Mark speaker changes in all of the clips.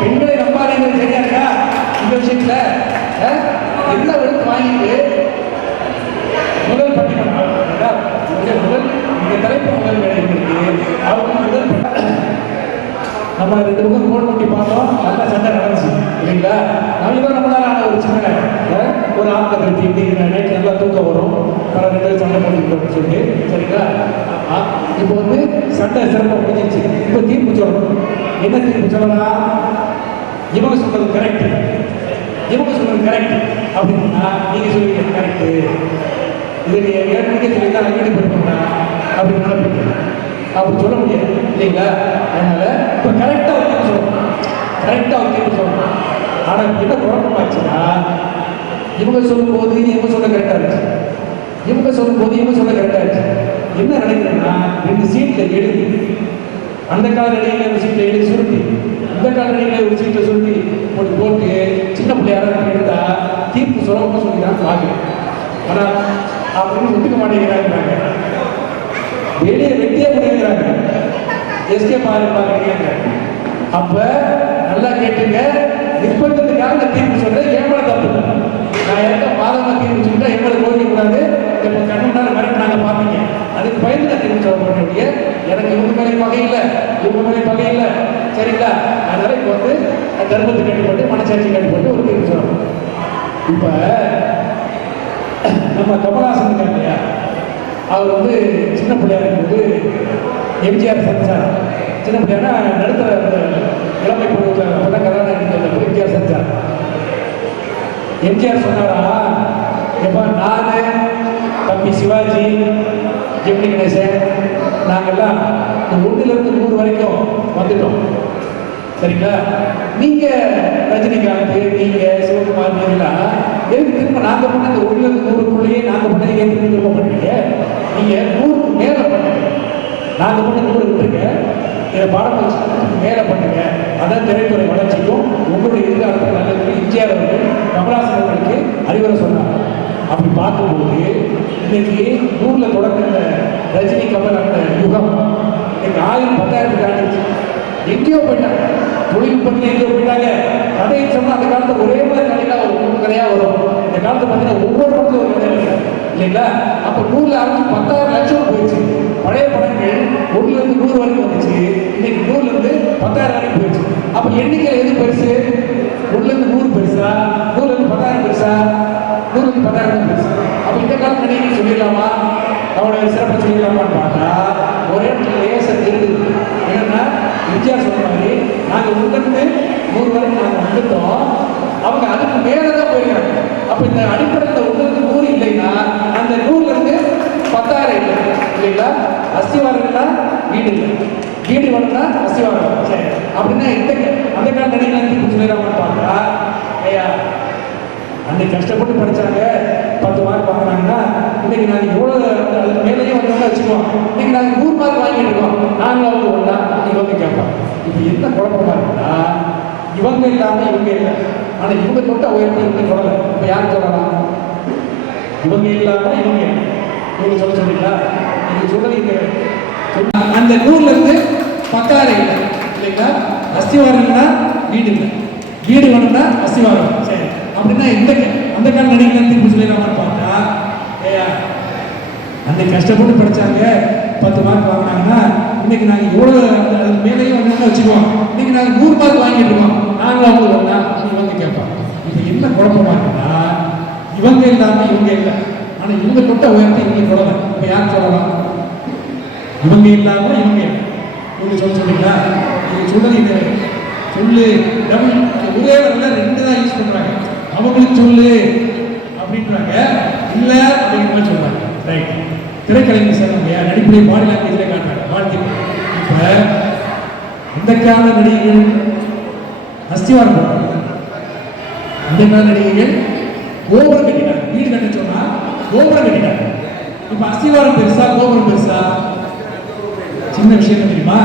Speaker 1: பெண்களை நம்பாதீங்க சரியா இருக்கா? இந்த விஷயத்துல அஹ், எல்லா வாங்கிட்டு முதல் பட்டினம் முதல் இந்த தலைப்பு முதல் வேலை இருக்கு? அவங்க முதல் நம்ம ரெண்டு பக்கம் கோல் பண்ணி பார்த்தோம் நல்ல சண்டை நடந்துச்சு இல்லைங்களா? நம்ம நம்மளால ஆன ஒரு சின்ன ஒரு ஆத்ம திருப்தி இப்படி நைட் நல்லா தூக்கம் வரும். பல ரெண்டு சண்டை போட்டுக்கிட்டோம்னு சொல்லி சரிங்களா? இப்போ வந்து சண்டை சிறப்பாக முடிஞ்சிருச்சு. இப்போ சொல்லணும் என்ன தீர்ப்பு சொல்லலாம் இவங்க சொல்றது கரெக்ட் இவங்க சொல்றது கரெக்ட் அப்படின்னா நீங்க சொல்லுவீங்க கரெக்ட் இது நீ ஏற்கனவே சொல்லியிருந்தா நான் வீட்டுக்கு போயிருப்பா அப்படின்னு நினைப்பீங்க அப்படி சொல்ல முடியாது இல்லைங்களா? அதனால இப்போ கரெக்டாக ஒரு தீர்ப்பு சொல்லணும். கரெக்டாக ஒரு தீர்ப்பு சொல்லணும். ஆனால் என்ன குழப்பமாச்சுன்னா இவங்க சொல்லும்போது இவங்க சொல்ல கரெக்டாக இருந்துச்சு. இவங்க சொல்லும்போது இவங்க சொல்ல கரெக்டாக இருந்துச்சு. என்ன நினைக்கிறேன்னா ரெண்டு சீட்டில் அந்த கால நடிகையில ஒரு சீட்டில் எழுதி சுருட்டி அந்த கால ஒரு சுருட்டி போட்டு போட்டு சின்ன பிள்ளையார எடுத்தா தீர்ப்பு சுலபமாக சொல்லி தான் பார்க்குறேன் ஆனால் அப்படின்னு ஒத்துக்க மாட்டேங்கிறாங்க. வெளியே வெட்டியே முடியுங்கிறாங்க எஸ்கே பாரு பார்க்குறீங்க அப்ப நல்லா கேட்டுங்க. நிர்பந்தத்துக்காக நான் தீர்ப்பு சொல்றேன். ஏமாட தப்பு நான் எந்த பாதமா தீர்ப்பு சொல்லிட்டா எங்களை கோரிக்க கூடாது. இப்போ கண்ணு முன்னாடி நாங்கள் பார்த்தீங்க அதுக்கு பயந்து நான் தீர்ப்பு சொல்ல மாட்டேன் எனக்கு இவங்க மேலே பகை இல்லை இவங்க மேலே பகை இல்லை சரிங்களா அதனால இப்போ வந்து தர்மத்தை கட்டுப்பட்டு மனசாட்சி கட்டுப்பட்டு ஒரு தீர்ப்பு சொல்லணும். இப்போ நம்ம கமலஹாசன் இருக்கார் இல்லையா? அவர் வந்து சின்ன பிள்ளையா இருக்கும்போது எம்ஜிஆர் சந்தார் சின்ன பிள்ளையானா நடுத்தர அந்த இளமை பருவத்தில் அப்பதான் கதாநாயகன் எம்ஜிஆர் சந்தார் எம்ஜிஆர் சொன்னாரா எப்ப நான் தம்பி சிவாஜி ஜெமினி கணேசன் நாங்கெல்லாம் இந்த இருந்து நூறு வரைக்கும் வந்துட்டோம். சரிங்களா? நீங்க ரஜினிகாந்த் நீங்க சிவகுமார் நீங்களாம் எதுக்கு திரும்ப நாங்க பண்ண இந்த ஒண்ணுல இருந்து நூறுக்குள்ளேயே நாங்க பண்ண ஏன் திரும்ப திரும்ப பண்ணீங்க? நீங்க நூறுக்கு மேல பண்ணுங்க. நாங்க பண்ண நூறு விட்டுருங்க. இதை பாடம் வச்சு மேல பண்ணுங்க. அதான் திரைத்துறை வளர்ச்சிக்கும் உங்களுடைய எதிர்காலத்தில் நல்லது. எம்ஜிஆர் அவர்கள் கமலாசன் அவர்களுக்கு அறிவுரை சொன்னாங்க. அப்படி பார்க்கும்போது இன்னைக்கு நூறுல தொடக்க ரஜினிகாந்த் இன்னைக்கு ஆயிரம் பத்தாயிரத்துக்கு ஆண்டுச்சு எங்கேயோ போயிட்டாங்க. தொழில்நுட்பத்தில் எங்கேயோ போயிட்டாங்க. கதையை சொன்னால் அந்த காலத்தில் ஒரே மாதிரி கதையா ஒரு மூணு கதையாக வரும். இந்த காலத்தில் பார்த்தீங்கன்னா ஒவ்வொரு படத்தில் ஒரு கதை இல்லைங்களா? அப்போ நூறில் ஆரம்பிச்சு பத்தாயிரம் லட்சம் போயிடுச்சு. பழைய படங்கள் ஒன்றுலேருந்து நூறு வரைக்கும் வந்துச்சு. இன்னைக்கு நூறுலேருந்து பத்தாயிரம் வரைக்கும் போயிடுச்சு. அப்போ எண்ணிக்கையில் எது பெருசு? ஒன்றுலேருந்து நூறு பெருசா? நூறுலேருந்து பத்தாயிரம் பெருசா? நூறுலேருந்து பத்தாயிரம் பெருசா. அப்போ இந்த காலம் நீங்கள் சொல்லிடலாமா? அவனுடைய சிறப்பாக சொல்லிடலாமான்னு பார்த்தா ஒரே இடத்துல லேசா என்னன்னா எம்ஜிஆர் சொன்ன மாதிரி நாங்கள் உங்கள்கிட்ட நூறு வரைக்கும் நாங்கள் வந்துட்டோம் அவங்க அதுக்கு மேலதான் போயிருக்காங்க. அப்போ இந்த அடிப்படையில் உங்களுக்கு நூறு இல்லைன்னா அந்த நூறுலேருந்து பத்தாயிரம் இல்லை. இல்லைங்களா? அஸ்திவாரம்னா வீடு இல்லை. வீடு வேணும்னா அஸ்திவாரம். சரி. அப்படின்னா இந்த அந்த கால நினைக்கலாம் தீர்ப்பு சொல்லிடலாமான்னு ஐயா அன்னைக்கு கஷ்டப்பட்டு படிச்சாங்க. பத்து மார்க் வாங்கினாங்கன்னா இன்னைக்கு நாங்கள் எவ்வளோ அதுக்கு மேலேயே வந்தோம்னா வச்சுக்கோம் இன்னைக்கு நாங்கள் நூறு மார்க் வாங்கிட்டு இருக்கோம். நாங்களும் அவங்க ஒன்றா இவங்க கேட்போம் இப்போ என்ன குழப்பமா இருக்குன்னா இவங்க இல்லாம இவங்க இல்லை. ஆனால் இவங்க தொட்ட உயர்த்தி இவங்க தொடலை. இப்போ யார் சொல்லலாம் இவங்க இல்லாம இவங்க இவங்க சொல்ல சொல்றீங்களா நீங்க சொல்றீங்க அந்த நூறுல இருந்து பத்தாயிரம் இல்லை. இல்லைங்களா? அஸ்திவாரம்னா வீடு இல்லை. வீடு வேணும்னா அஸ்திவாரம் சரி அப்படின்னா இந்த அந்த கால நடிகர்கள் திருப்பி சொல்லிடலாமான்னு பார்த்தா ஏயா அன்னைக்கு கஷ்டப்பட்டு படிச்சாங்க பத்து மார்க் வாங்கினாங்கன்னா இன்னைக்கு நாங்கள் எவ்வளோ அதுக்கு மேலேயும் வந்தாங்க வச்சுக்குவோம் இன்னைக்கு நாங்கள் நூறு மார்க் வாங்கிட்டு இருக்கோம். நாங்களும் அவங்க ஒன்றா இவங்க கேட்பாங்க. இப்போ என்ன குழப்பமா இருக்குன்னா இவங்க இல்லாமல் இவங்க இல்லை. ஆனால் இவங்க தொட்ட உயர்த்தி இவங்க தொடலை. இப்போ யார் சொல்லலாம் இவங்க இல்லாம இவங்க இவங்க சொல்ல சொன்னீங்களா நீங்கள் சொல்றது இது சொல்லு. டபுள் ஒரே வரல ரெண்டு தான் யூஸ் பண்ணுறாங்க அவங்களுக்கு சொல்லு. அப்படின்றாங்க. இல்லை அப்படிங்கிற சொல்கிறாங்க ரைட் திரைக்கலைஞர் சார் இல்லையா நடிப்புடைய பாடி லாங்குவேஜ்ல காட்டுறாங்க. வாழ்க்கை இப்ப இந்த கால நடிகைகள்? அஸ்திவாரம் போடுறாங்க. அந்த கால நடிகைகள்? கோபுரம் கட்டிட்டாங்க. வீடு கட்ட சொன்னா கோபுரம் கட்டிட்டாங்க. இப்ப அஸ்திவாரம் பெருசா கோபுரம் பெருசா? சின்ன விஷயம் தெரியுமா?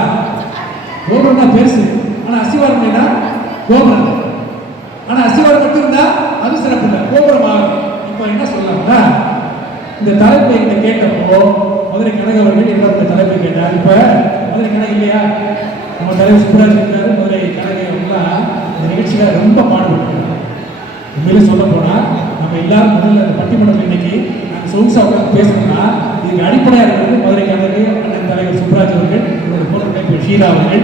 Speaker 1: தெரியுமா தான் பெருசு. ஆனா அஸ்திவாரம் என்ன கோபுரம். ஆனால் ஆனா அஸ்திவாரம் மட்டும் இருந்தா அது சிறப்பு இல்லை. கோபுரம் ஆகும் இப்போ என்ன சொல்லலாம்னா இந்த தலைப்பை மதுரை கனக அவர்கள் தலைப்பை கேட்டார். இப்ப மதுரை கனக இல்லையா? நம்ம தலைவர் சுப்ராஜ் இருக்காரு மதுரை கனக அவங்களாம் உண்மையிலே சொல்ல போனா நம்ம எல்லாரும் முதல்ல அந்த பட்டிமன்றம் இன்னைக்கு நாங்கள் சொகுசா உட்காந்து பேசணும்னா இதுக்கு அடிப்படையாக இருக்கிறது மதுரை கழக அண்ணன் தலைவர் சுப்ராஜ் அவர்கள் உங்களுடைய பொருட்களை ஷீலா அவர்கள்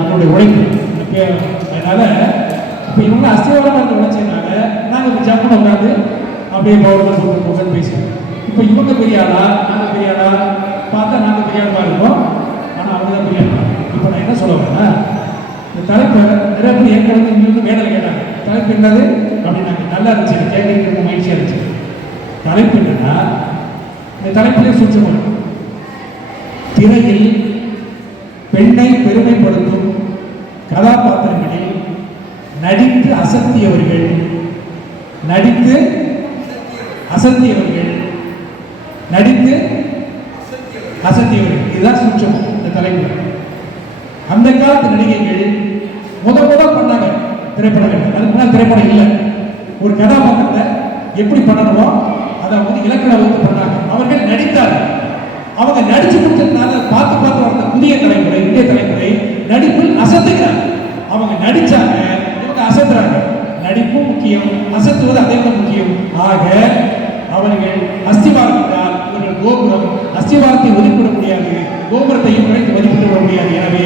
Speaker 1: உங்களுடைய உழைப்பு. இப்ப அதனால இப்போ இவங்க அஸ்திவாரமாக இருந்த உழைச்சதுனால நாங்கள் இப்போ உட்காந்து அப்படியே பவுடர் போட்டு போகணும்னு பேசுவோம் இப்போ இவங்க பெரியாளா நாங்கள் பெரிய பார்த்தா நாங்கள் பெரிய இருக்கோம். ஆனால் அவங்க தான் பெரியாளா இப்போ நான் என்ன சொல்ல வரேன்னா இந்த தலைப்பு நிறைய பேர் ஏற்கனவே இங்க மேடல் கேட்டாங்க. தலைப்பு என்னது? அப்படின்னாங்க. நல்லா இருந்துச்சு. எனக்கு கேட்கறதுக்கு மகிழ்ச்சியாக இருந்துச்சு. தலைப்பு என்னன்னா இந்த தலைப்பிலே சூட்சமாக திரையில் பெண்ணை பெருமைப்படுத்தும் கதாபாத்திரங்களில் நடித்து அசத்தியவர்கள் நடித்து அசத்தியவர்கள். நடித்து அசத்தியவர்கள் இதுதான் சுற்றம் இந்த தலைப்பு. அந்த காலத்து நடிகைகள் முத முத பண்ணாங்க திரைப்படங்கள் அதுக்கு முன்னாடி திரைப்படம் இல்லை. ஒரு கதாபாத்திரத்தை எப்படி பண்ணணுமோ அதை வந்து இலக்கண வந்து பண்ணாங்க. அவர்கள் நடித்தார்கள். அவங்க நடிச்சு கொடுத்ததுனால பார்த்து பார்த்து வந்த புதிய தலைமுறை இந்திய தலைமுறை நடிப்பில் அசத்துக்கிறாங்க அவங்க நடிச்சாங்க இவங்க அசத்துறாங்க நடிப்பும் முக்கியம் அசத்துவது அதை விட முக்கியம் ஆக அவர்கள் அஸ்திவாரம் என்றால் இவர்கள் கோபுரம் அஸ்திவாரத்தை ஒதுக்கிவிட முடியாது கோபுரத்தையும் குறைத்து மதிப்பிட்டு விட முடியாது. எனவே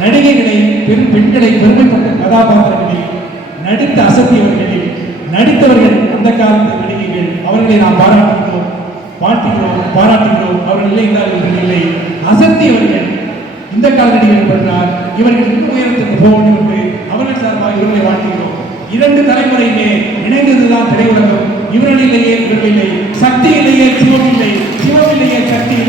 Speaker 1: நடிகைகளை பெரும் பெண்களை பெருமைப்பட்ட கதாபாத்திரங்களில் நடித்த அசத்தியவர்களில் நடித்தவர்கள் அந்த காலத்து நடிகைகள் அவர்களை நாம் பாராட்டுகிறோம் வாழ்த்துகிறோம் பாராட்டுகிறோம். அவர்கள் இல்லை என்றால் இவர்கள் இல்லை. அசத்தியவர்கள் இந்த கால நடிகர்கள் பண்ணார் இவர்கள் இன்னும் உயரத்துக்கு போகணும் என்று அவர்கள் சார்பாக இவர்களை வாழ்த்துகிறோம். இரண்டு தலைமுறையிலே இணைந்ததுதான் திரையுலகம். இவர்களிலேயே இல்லையே சக்தி இல்லையே சிவம் இல்லை. சிவம் இல்லையே சக்தி இல்லை.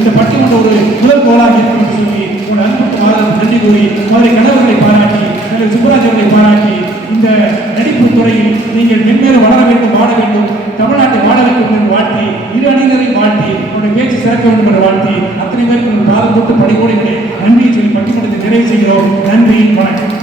Speaker 1: இந்த பட்டிமன்ற ஒரு முதல் கோலாக இருக்கும் சொல்லி உங்கள் அன்புக்கு ஆதரவு நன்றி கூறி அவரை கணவர்களை பாராட்டி தலைவர் சுப்பராஜ் அவர்களை பாராட்டி இந்த நடிப்பு துறையில் நீங்கள் மென்மேலும் வளர வேண்டும் வாழ வேண்டும் தமிழ்நாட்டை வாழ வேண்டும் என்று வாழ்த்தி இரு அணியினரையும் வாழ்த்தி உங்களுடைய பேச்சு சிறக்க வேண்டும் என்று வாழ்த்தி அத்தனை பேருக்கு பாதம் தொட்டு பணிகோடு நன்றியை சொல்லி பட்டிமன்றத்தை நிறைவு செய்கிறோம். நன்றி வணக்கம்.